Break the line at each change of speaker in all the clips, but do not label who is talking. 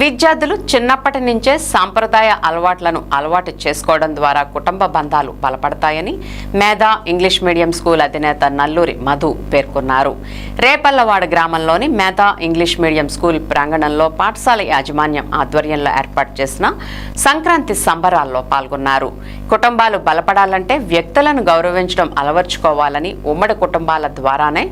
విద్యార్థులు చిన్నప్పటి నుంచే సాంప్రదాయ అలవాట్లను అలవాటు చేసుకోవడం ద్వారా కుటుంబ బంధాలు బలపడతాయని మేధా ఇంగ్లీష్ మీడియం స్కూల్ అధినేత నల్లూరి మధు పేర్కొన్నారు. రేపల్లవాడ గ్రామంలోని మేధా ఇంగ్లీష్ మీడియం స్కూల్ ప్రాంగణంలో పాఠశాల యాజమాన్యం ఆధ్వర్యంలో ఏర్పాటు చేసిన సంక్రాంతి సంబరాల్లో పాల్గొన్నారు. కుటుంబాలు బలపడాలంటే వ్యక్తులను గౌరవించడం అలవర్చుకోవాలని ఉమ్మడి కుటుంబాల ద్వారానే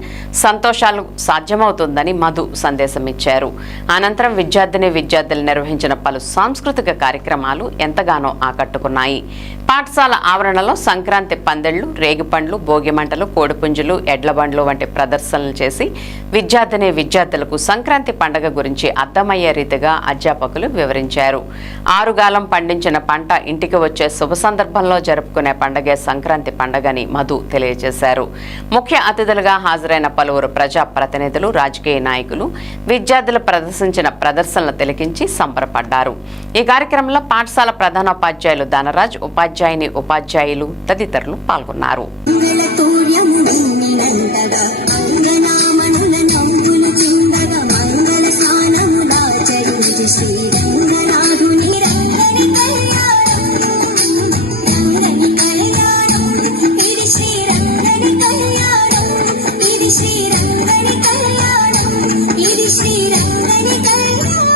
సంతోషాలు సాధ్యమవుతుందని మధు సందేశం ఇచ్చారు అనంతరం విద్యార్థిని విద్యార్థులు నిర్వహించిన పలు సాంస్కృతిక కార్యక్రమాలు ఎంతగానో ఆకట్టుకున్నాయి. పాఠశాల ఆవరణలో సంక్రాంతి పందెళ్ళు రేగిపండ్లు భోగిమంటలు కోడిపుంజులు ఎడ్లబండ్లు వంటి ప్రదర్శనలు చేసి విద్యార్థిని విద్యార్థులకు సంక్రాంతి పండగ గురించి అర్థమయ్యే రీతిగా అధ్యాపకులు వివరించారు. ఆరుగాలం పండించిన పంట ఇంటికి వచ్చే శుభ సందర్భంలో జరుపుకునే పండగే సంక్రాంతి పండగని మధు తెలియజేశారు. ముఖ్య అతిథులుగా హాజరైన పలువురు ప్రజా ప్రతినిధులు రాజకీయ నాయకులు విద్యార్థులు ప్రదర్శించిన ప్రదర్శనలు తిలకించి సంబరపడ్డారు. ఈ కార్యక్రమంలో పాఠశాల ప్రధానోపాధ్యాయులు ధనరాజ్ ఉపాధ్యాయుని ఉపాధ్యాయులు తదితరులు పాల్గొన్నారు.
ఇది శ్రీరంగని కళ్యాణం. ఇది శ్రీరంగని కళ్యాణం.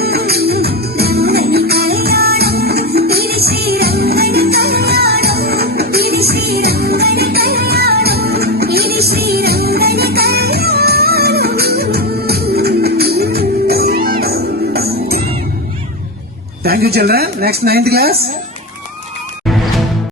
Thank you children next ninth class